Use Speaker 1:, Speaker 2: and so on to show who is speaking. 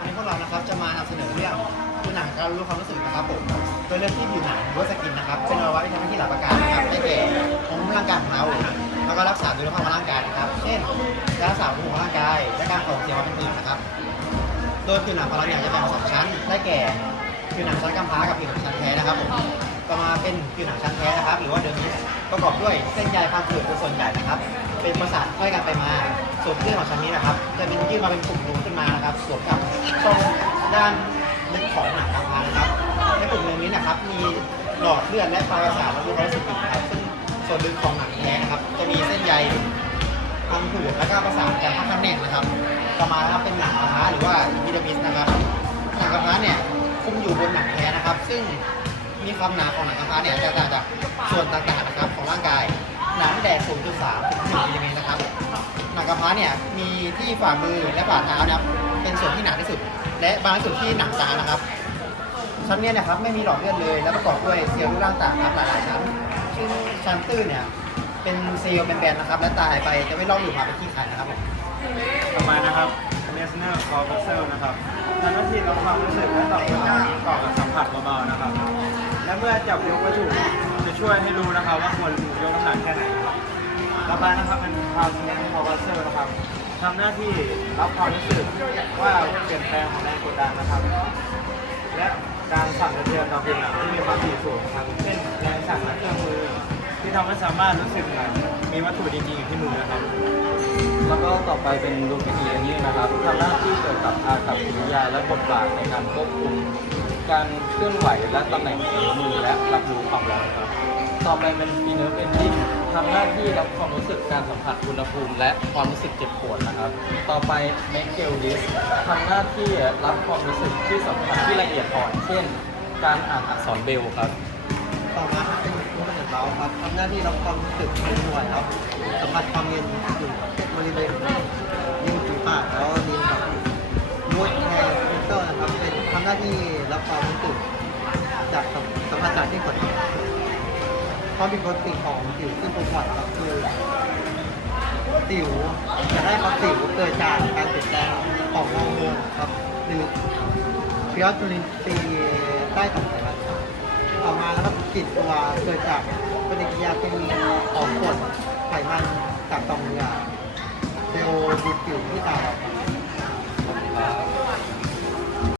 Speaker 1: วันนี้พวกเรานะครับจะมานำเสนอเรื่องดูหนังการรู้ความรู้สึกนะครับผมโดยเรื่องที่ผิวหนังหรือว่าสกินนะครับ เป็นอวัยวะที่ทำหน้าที่หลายประการนะครับได้แก่ของร่างกายของเราแล้วก็รักษาสุขภาพของร่างกายนะครับ เช่นการรักษาภูมิของร่างกายและการส่งเสียความเป็นอื่นนะครับ โดยผิวหนังของเราเนี่ยจะแบ่งเป็นสองชั้น ได้แก่ผิวหนังชั้นกำพร้ากับผิวหนังชั้นแท้นะครับผมต่อมาเป็นผิวหนังชั้นแท้นะครับ หรือว่าเดอร์มิสประกอบด้วยเส้นใยความผืดเป็นส่วนใหญ่นะครับ เป็นประสาทค่อยกันไปมา ส่วนคลื่นของชั้นนี้นะครับ จะเป็นยื่นมาเป็นกลุ่มรูขึ้นมานะครับสวมกับช่องด้านลึกของหนังกำพร้านะครับในกลุ่มเดอร์มิสนะครับ มีหลอดเลือดและปลายประสาทและรูรู้สึกผิดนะครับซึ่งส่วนลึกของหนังแท้นะครับ จะมีเส้นใยทางผืดแล้วก็ประสานกันค่อนข้างแน่นนะครับต่อมานะครับเป็นหนังกระพร้าหรือว่าอิดามิสนะครับหนังกระพร้าเนี่ยคุมอยู่บนหนังแท้นะครับ ซึ่งมีความหนาของหนังกระพร้าเนี่ยจะต่างจากส่วนต่างๆนะครับของร่างกายหนาแดด0.3 กระพร้าเนี่ยมีที่ฝ่ามือและฝ่าเท้านะครับ เป็นส่วนที่หนาที่สุด และบางที่สุดที่หนังตานะครับชั้นเนี้นะครับไม่มีหลอดเลือดเลย และประกอบด้วยเซลล์รูปร่างต่างครับหลายๆชั้นซึ่งชั้นตื้นเนี่ยเป็นเซลล์เป็นแบนนะครับ และตายไปจะไม่ลอกหลุดมาเป็นขี้ไข่นะครับผม
Speaker 2: ต่อมานะครับ National Corpuscle นะครับทำหน้าที่รับความรู้สึกและตอบสนองต่อกับสัมผัสเบาๆนะครับ และเมื่อจับยกวัตถุจะช่วยให้รู้นะครับว่าควรยกน้ำหนักแค่ไหน รับต่อมานะครับเป็น Transient Corpuscle นะครับทำหน้าที่รับความรู้สึกว่าเปลี่ยนแปลงของแรงกดดันนะครับ และการสั่นสะเทือนต่อผิวหนังที่มีความถี่สูงครับเช่นแรงสั่นและเครื่องมือที่ทำให้สามารถรู้สึกเหมือนมีวัตถุจริงๆอยู่ที่มือนะครับ
Speaker 3: แล้วก็ต่อไปเป็นลูปินีอันนี้นะครับทำหน้าที่เกี่ยวกับอากับกิริยาและบทบาทในการควบคุม การเคลื่อนไหวและตำแหน่งของมือและรับรู้ความร้อนครับ ต่อไปเป็นฟีเนอร์เป็นดิ้งทำหน้าที่รับความรู้สึกการสัมผัสอุณหภูมิ และความรู้สึกเจ็บปวดนะครับ ต่อไปเมกเกลลิสทำหน้าที่รับความรู้สึกที่สัมผัสที่ละเอียดอ่อนเช่น การอ่านอักษรเบลครับ
Speaker 1: ต่อมาครับเป็นรูปกระจกเราครับทำหน้าที่รับความรู้สึกในหน่วยครับสัมผัสความเย็นอยู่บริเวณริมฝีปากแล้วลิ้นครับนูดแฮร์ฟิลเตอร์นะครับเป็นทำหน้าที่รับความรู้สึกจากสัมผัสจากที่กด ความผิดปกติของผิวซึ่งเป็นหวัดครับคือสิวจะได้ครับสิวเกิดจากการเปลี่ยนแปลงของฮอร์โมนครับหรือเชื้อจุลินทรีย์ใต้ต่อมไขมันครับต่อมาแล้วก็กลิ่นตัวเกิดจากปฏิกิริยาเคมีของกรดไขมันจากต่อมเหงื่อเซลล์ดูดผิวที่ตาเราครับ